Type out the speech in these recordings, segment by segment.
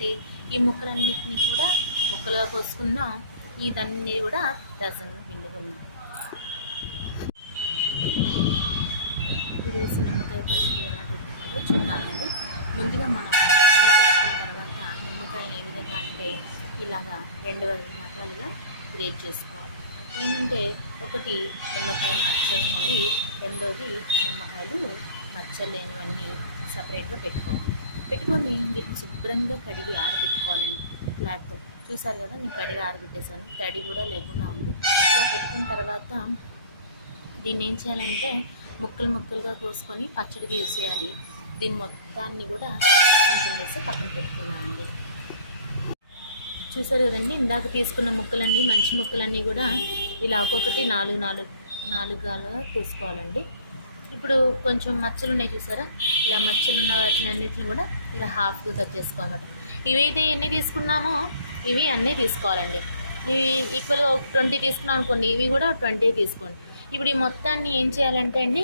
చేయాలంటే ఈ ముక్కలన్నింటినీ కూడా ముక్కలో పోసుకుందాం. ఇదన్నీ కూడా రసం సపరేట్గా పెట్టుకొని దీన్ని శుభ్రంగా కడిగి ఆరబెట్టుకోవాలి. చూసారు కదా, నేను కడిగి ఆరబెట్టేసాను, తడి కూడా లేకుండా. తర్వాత దీన్ని ఏం చేయాలంటే ముక్కలుగా కోసుకొని పచ్చడికి యూజ్ చేయాలి. దీన్ని మొత్తాన్ని కూడా వేసి పక్కన పెట్టుకున్నాను. చూసారు కదండి, ఇందాక తీసుకున్న ముక్కలన్నీ మంచి ముక్కలన్నీ కూడా ఇలా ఒక్కొక్కటి నాలుగుగా తీసుకోవాలండి. ఇప్పుడు కొంచెం మచ్చలు ఉన్నాయి చూసారా, ఇలా మచ్చలు ఉన్న వాటిని అన్నింటిని కూడా ఇలా హాఫ్గా కట్ చేసుకోవాలి. ఇవి ఎన్ని తీసుకున్నామో ఇవి అన్నీ తీసుకోవాలండి. ఇవి ఈక్వల్ 20 తీసుకున్నాం అనుకోండి, ఇవి కూడా 20 తీసుకోండి. ఇప్పుడు ఈ మొత్తాన్ని ఏం చేయాలంటే అండి,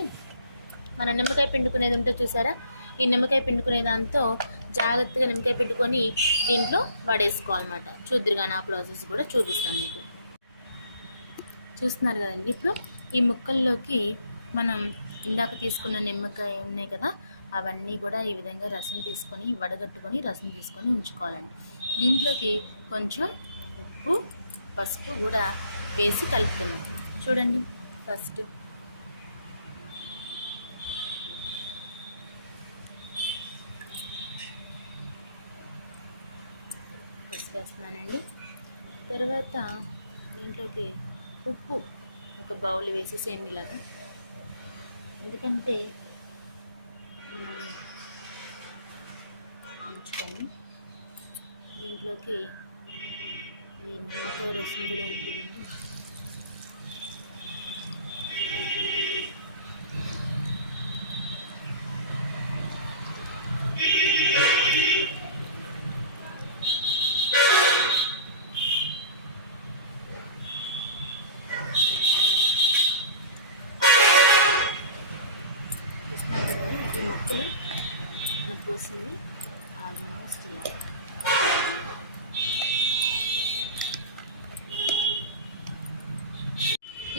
మన నిమ్మకాయ పిండుకునేది ఉంటే చూసారా, ఈ నిమ్మకాయ పిండుకునే దాంతో జాగ్రత్తగా నిమ్మకాయ పిండుకొని దీంట్లో పడేసుకోవాలన్నమాట. చూద్దరుగా నా ప్రాసెస్ కూడా చూపిస్తాను మీకు. చూస్తున్నారు కదండి, ఇప్పుడు ఈ ముక్కల్లోకి మనం ఇందాక తీసుకున్న నిమ్మకాయ ఉన్నాయి కదా, అవన్నీ కూడా ఈ విధంగా రసం తీసుకొని వడగట్టుకొని రసం తీసుకొని ఉంచుకోవాలండి. దీంట్లోకి కొంచెం ఉప్పు పసుపు కూడా వేసి కలుపుతున్నాం. చూడండి, ఫస్ట్ వేస్తున్నానండి. తర్వాత దీంట్లోకి ఉప్పు ఒక బౌల్ వేసేసేయండి ఇలాగా, ఎందుకంటే ఉంచుకొని దీంట్లోకి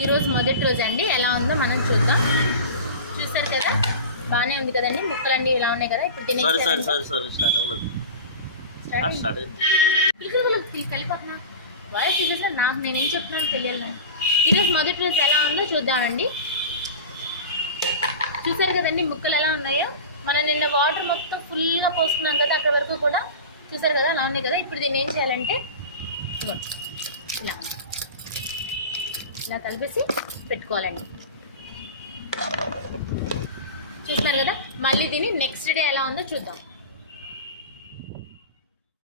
ఈరోజు మొదటి రోజు అండి, ఎలా ఉందో మనం చూద్దాం. చూసారు కదా, బాగానే ఉంది కదండి, ముక్కలన్నీ ఇలా ఉన్నాయి కదా. ఇప్పుడు తినేసేయాలండి. కలిపన్నా వాయిస్ తీసేసా, నాకు నేనేం చెప్తున్నాను తెలియాలి. ఈరోజు మొదటి రోజు ఎలా ఉందో చూద్దామండి. చూసారు కదండి ముక్కలు ఎలా ఉన్నాయో. మనం నిన్న వాటర్ మొత్తం ఫుల్గా పోసుకున్నాం కదా, అక్కడ వరకు కూడా చూసారు కదా అలా ఉన్నాయి కదా. ఇప్పుడు దీన్ని ఏం చేయాలంటే ఇలా కలిపేసి పెట్టుకోవాలండి. చూస్తున్నారు కదా, మళ్ళీ దీన్ని నెక్స్ట్ డే ఎలా ఉందో చూద్దాం.